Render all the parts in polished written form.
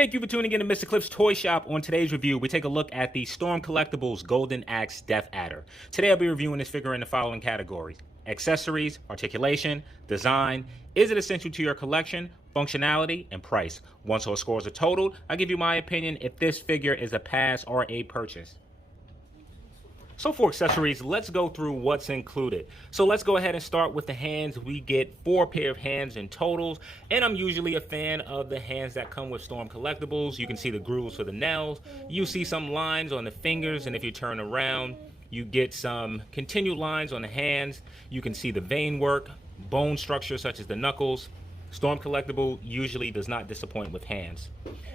Thank you for tuning in to Mr. Cliff's Toy Shop. On today's review, we take a look at the Storm Collectibles Golden Axe Death Adder. Today I'll be reviewing this figure in the following categories: accessories, articulation, design, is it essential to your collection, functionality, and price. Once all scores are totaled, I'll give you my opinion if this figure is a pass or a purchase. So for accessories, let's go through what's included. So let's go ahead and start with the hands. We get 4 pair of hands in totals, and I'm usually a fan of the hands that come with Storm Collectibles. You can see the grooves for the nails. You see some lines on the fingers, and if you turn around, you get some continued lines on the hands. You can see the vein work, bone structure such as the knuckles. Storm Collectible usually does not disappoint with hands.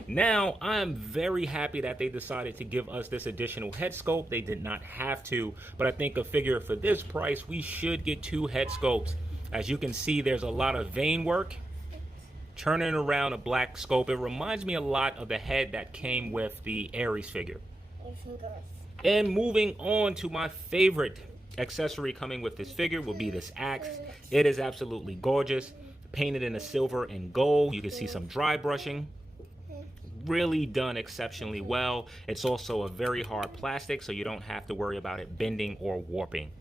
Now, I'm very happy that they decided to give us this additional head sculpt. They did not have to, but I think a figure for this price, we should get 2 head sculpts. As you can see, there's a lot of vein work. Turning around a black sculpt, it reminds me a lot of the head that came with the Ares figure. And moving on to my favorite accessory coming with this figure will be this axe. It is absolutely gorgeous. Painted in a silver and gold. You can see some dry brushing. Really done exceptionally well. It's also a very hard plastic, so you don't have to worry about it bending or warping.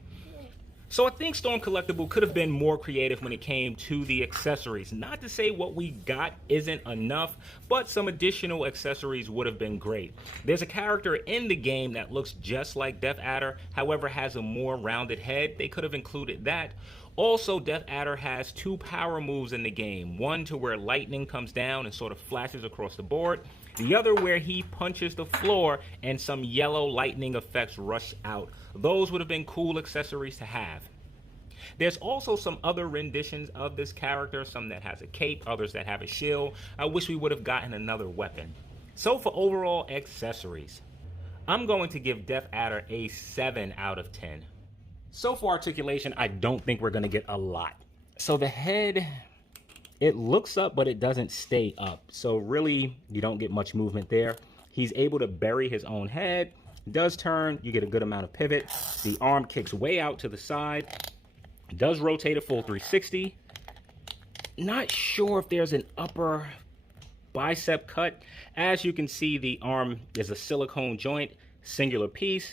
So I think Storm Collectible could have been more creative when it came to the accessories. Not to say what we got isn't enough, but some additional accessories would have been great. There's a character in the game that looks just like Death Adder, however has a more rounded head. They could have included that. Also, Death Adder has 2 power moves in the game. One to where lightning comes down and sort of flashes across the board. The other where he punches the floor and some yellow lightning effects rush out. Those would have been cool accessories to have. There's also some other renditions of this character, some that has a cape, others that have a shield. I wish we would have gotten another weapon. So for overall accessories, I'm going to give Death Adder a 7 out of 10. So for articulation, I don't think we're going to get a lot. So the head, it looks up, but it doesn't stay up. So really, you don't get much movement there. He's able to bury his own head. Does turn, you get a good amount of pivot. The arm kicks way out to the side. Does rotate a full 360. Not sure if there's an upper bicep cut. As you can see, the arm is a silicone joint, singular piece.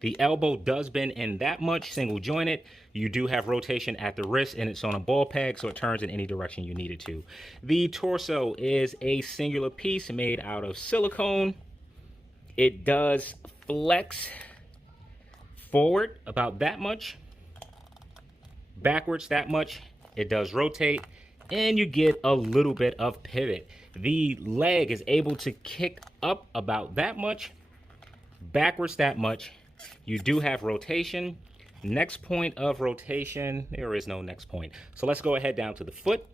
The elbow does bend in that much, single jointed. You do have rotation at the wrist, and it's on a ball peg, so it turns in any direction you need it to. The torso is a singular piece made out of silicone. It does flex forward about that much, backwards that much. It does rotate, and you get a little bit of pivot. The leg is able to kick up about that much, backwards that much. You do have rotation. Next point of rotation, there is no next point. So let's go ahead down to the foot.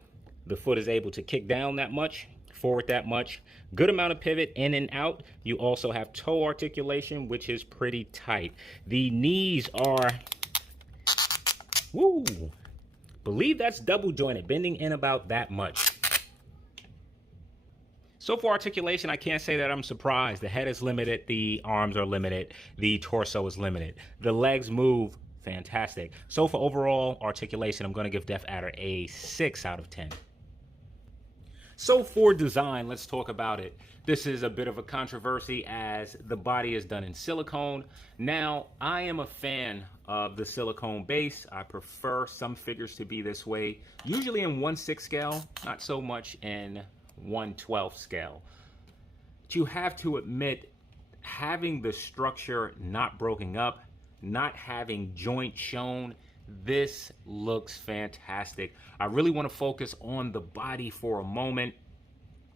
The foot is able to kick down that much, forward that much. Good amount of pivot in and out. You also have toe articulation, which is pretty tight. The knees are, woo, believe that's double jointed, bending in about that much. So for articulation, I can't say that I'm surprised. The head is limited, the arms are limited, the torso is limited. The legs move fantastic. So for overall articulation, I'm going to give Death Adder a 6 out of 10. So for design, let's talk about it. This is a bit of a controversy as the body is done in silicone. Now, I am a fan of the silicone base. I prefer some figures to be this way, usually in 1/6 scale, not so much in 1/12 scale. But you have to admit, having the structure not broken up, not having joint shown, this looks fantastic. I really want to focus on the body for a moment.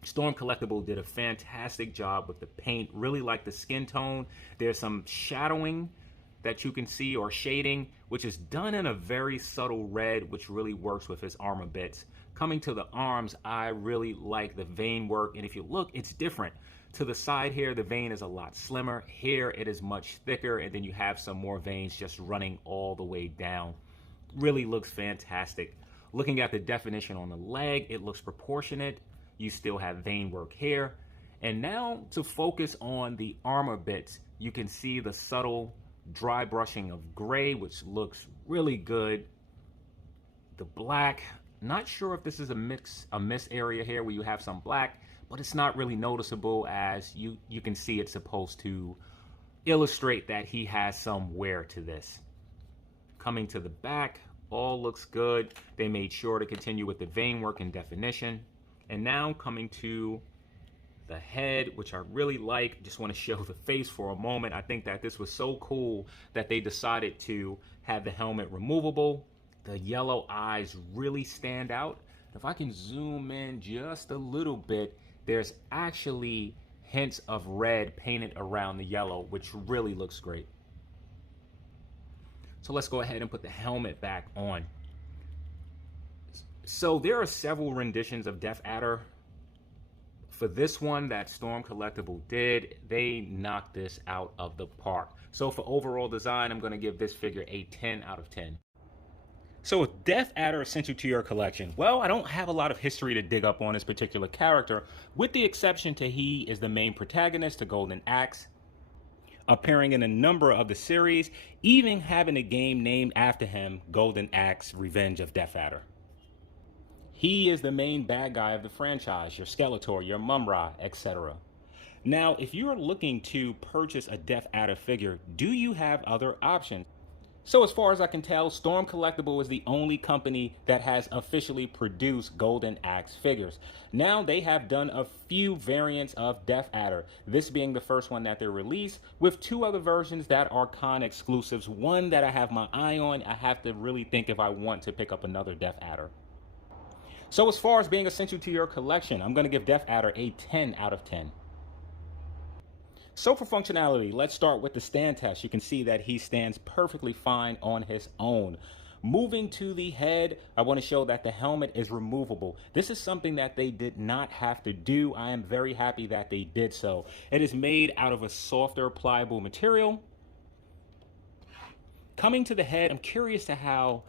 Storm Collectible did a fantastic job with the paint. Really like the skin tone. There's some shadowing that you can see, or shading, which is done in a very subtle red, which really works with his armor bits. Coming to the arms, I really like the vein work, and if you look, it's different. To the side here, the vein is a lot slimmer. Here, it is much thicker, and then you have some more veins just running all the way down. Really looks fantastic. Looking at the definition on the leg, it looks proportionate. You still have vein work here. And now to focus on the armor bits, you can see the subtle dry brushing of gray, which looks really good. The black, Not sure if this is a miss area here where you have some black, but it's not really noticeable, as you can see it's supposed to illustrate that he has some wear to this. Coming to the back, all looks good. They made sure to continue with the vein work and definition. And now coming to the head, which I really like. Just want to show the face for a moment. I think that this was so cool that they decided to have the helmet removable. The yellow eyes really stand out. If I can zoom in just a little bit, there's actually hints of red painted around the yellow, which really looks great. So let's go ahead and put the helmet back on. So there are several renditions of Death Adder. For this one that Storm Collectible did, they knocked this out of the park. So for overall design, I'm going to give this figure a 10 out of 10. So is Death Adder essential to your collection? Well, I don't have a lot of history to dig up on this particular character, with the exception to he is the main protagonist, the Golden Axe, appearing in a number of the series, even having a game named after him, Golden Axe Revenge of Death Adder. He is the main bad guy of the franchise, your Skeletor, your Mumra, etc. Now, if you're looking to purchase a Death Adder figure, do you have other options? So as far as I can tell, Storm Collectible is the only company that has officially produced Golden Axe figures. Now they have done a few variants of Death Adder, this being the first one that they released, with two other versions that are con exclusives. One that I have my eye on. I have to really think if I want to pick up another Death Adder. So as far as being essential to your collection, I'm going to give Death Adder a 10 out of 10. So for functionality, let's start with the stand test. You can see that he stands perfectly fine on his own. Moving to the head, I want to show that the helmet is removable. This is something that they did not have to do. I am very happy that they did so. It is made out of a softer, pliable material. Coming to the head, I'm curious to how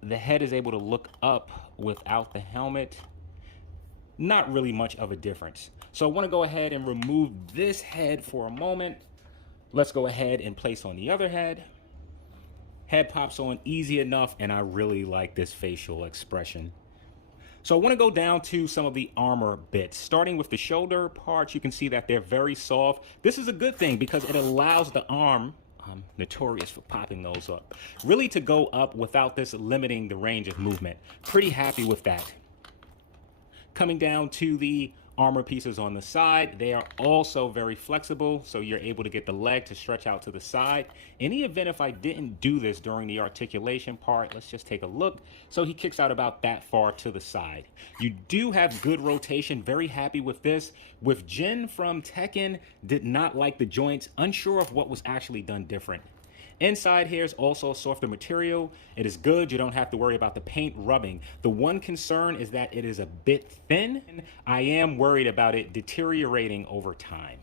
the head is able to look up without the helmet. Not really much of a difference. So I want to go ahead and remove this head for a moment. Let's go ahead and place on the other head. Head pops on easy enough, and I really like this facial expression. So I want to go down to some of the armor bits. Starting with the shoulder parts, you can see that they're very soft. This is a good thing because it allows the arm, I'm notorious for popping those up, really to go up without this limiting the range of movement. Pretty happy with that. Coming down to the armor pieces on the side, they are also very flexible, so you're able to get the leg to stretch out to the side. In the event if I didn't do this during the articulation part, let's just take a look. So he kicks out about that far to the side. You do have good rotation, very happy with this. With Jin from Tekken, did not like the joints, unsure of what was actually done different. Inside here is also a softer material. It is good. You don't have to worry about the paint rubbing. The one concern is that it is a bit thin. I am worried about it deteriorating over time.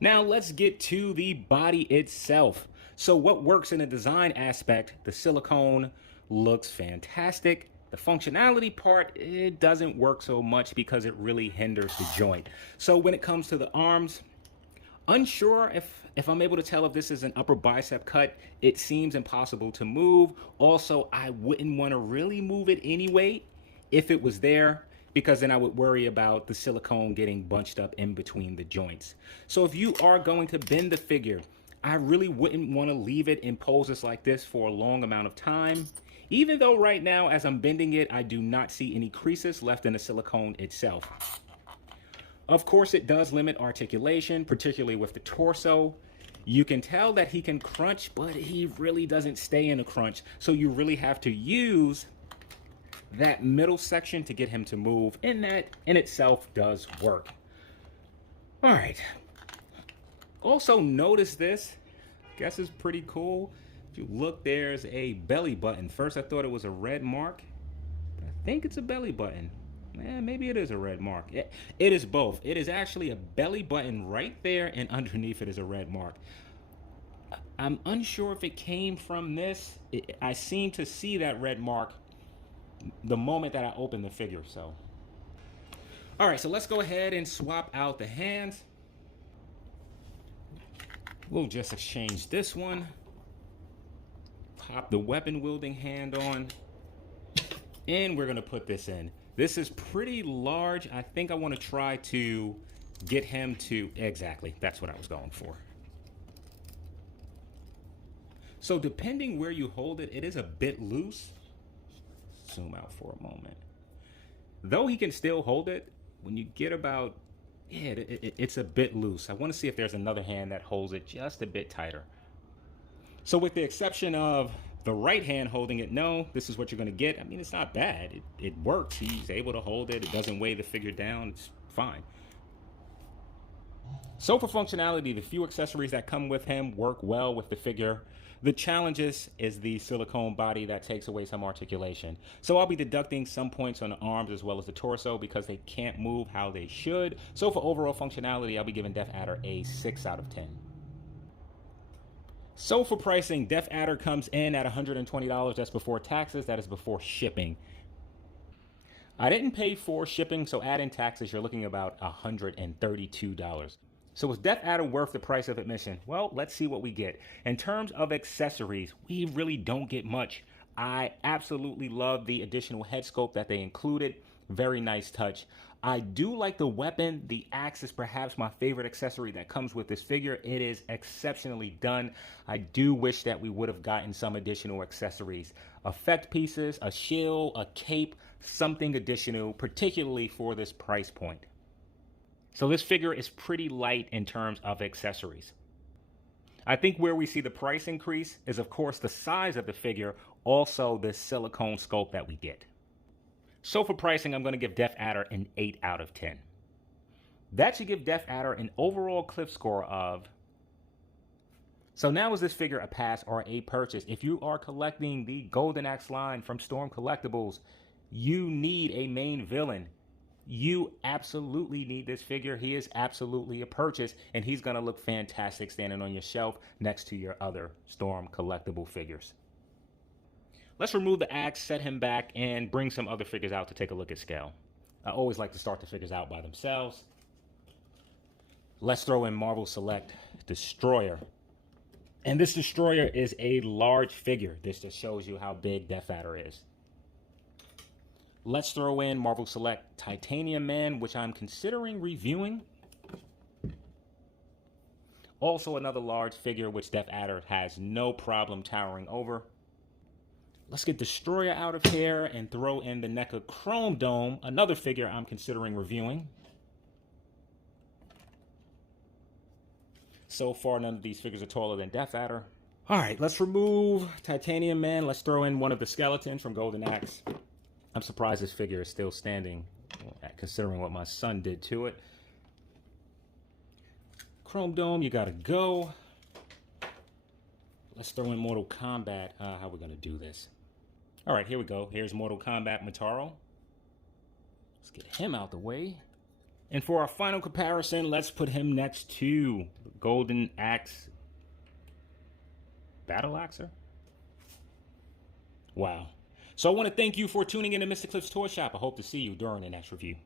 Now let's get to the body itself. So what works in the design aspect, the silicone looks fantastic. The functionality part, it doesn't work so much because it really hinders the joint. So when it comes to the arms, unsure if I'm able to tell if this is an upper bicep cut. It seems impossible to move. Also, I wouldn't want to really move it anyway if it was there, because then I would worry about the silicone getting bunched up in between the joints. So if you are going to bend the figure, I really wouldn't want to leave it in poses like this for a long amount of time. Even though right now, as I'm bending it, I do not see any creases left in the silicone itself. Of course, it does limit articulation, particularly with the torso. You can tell that he can crunch, but he really doesn't stay in a crunch. So you really have to use that middle section to get him to move, and that in itself does work. All right. Also notice this, I guess it's pretty cool. If you look, there's a belly button. First I thought it was a red mark, but I think it's a belly button. Maybe it is a red mark. It is both. It is actually a belly button right there, and underneath it is a red mark. I'm unsure if it came from this. I seem to see that red mark the moment that I open the figure. So, all right, so let's go ahead and swap out the hands. We'll just exchange this one. Pop the weapon wielding hand on. And we're gonna put this in. This is pretty large. I think I wanna try to get him to, exactly, that's what I was going for. So depending where you hold it, it is a bit loose. Zoom out for a moment. Though he can still hold it, when you get about, yeah, it's a bit loose. I want to see if there's another hand that holds it just a bit tighter. So with the exception of the right hand holding it, no, this is what you're going to get. I mean, it's not bad. It works. He's able to hold it. It doesn't weigh the figure down. It's fine. So for functionality, the few accessories that come with him work well with the figure. The challenges is the silicone body that takes away some articulation. So I'll be deducting some points on the arms as well as the torso because they can't move how they should. So for overall functionality, I'll be giving Death Adder a 6 out of 10. So for pricing, Death Adder comes in at $120. That's before taxes. That is before shipping. I didn't pay for shipping, so add in taxes, you're looking about $132. So is Death Adder worth the price of admission? Well, let's see what we get. In terms of accessories, we really don't get much. I absolutely love the additional head sculpt that they included. Very nice touch. I do like the weapon. The axe is perhaps my favorite accessory that comes with this figure. It is exceptionally done. I do wish that we would have gotten some additional accessories. Effect pieces, a shield, a cape, something additional, particularly for this price point. So this figure is pretty light in terms of accessories. I think where we see the price increase is, of course, the size of the figure, also the silicone sculpt that we get. So for pricing, I'm going to give Death Adder an 8 out of 10. That should give Death Adder an overall cliff score of... So now is this figure a pass or a purchase? If you are collecting the Golden Axe line from Storm Collectibles, you need a main villain. You absolutely need this figure. He is absolutely a purchase, and he's going to look fantastic standing on your shelf next to your other Storm collectible figures. Let's remove the axe, set him back, and bring some other figures out to take a look at scale. I always like to start the figures out by themselves. Let's throw in Marvel Select Destroyer. And this Destroyer is a large figure. This just shows you how big Death Adder is. Let's throw in Marvel Select Titanium Man, which I'm considering reviewing. Also another large figure, which Death Adder has no problem towering over. Let's get Destroyer out of here and throw in the NECA Chrome Dome, another figure I'm considering reviewing. So far, none of these figures are taller than Death Adder. All right, let's remove Titanium Man. Let's throw in one of the skeletons from Golden Axe. I'm surprised this figure is still standing, considering what my son did to it. Chrome Dome, you gotta go. Let's throw in Mortal Kombat. How are we gonna do this? All right, here we go. Here's Mortal Kombat Motaro. Let's get him out the way. And for our final comparison, let's put him next to Golden Axe Battle Axer. Wow. So I want to thank you for tuning in to Mr. Cliff's Toy Shop. I hope to see you during the next review.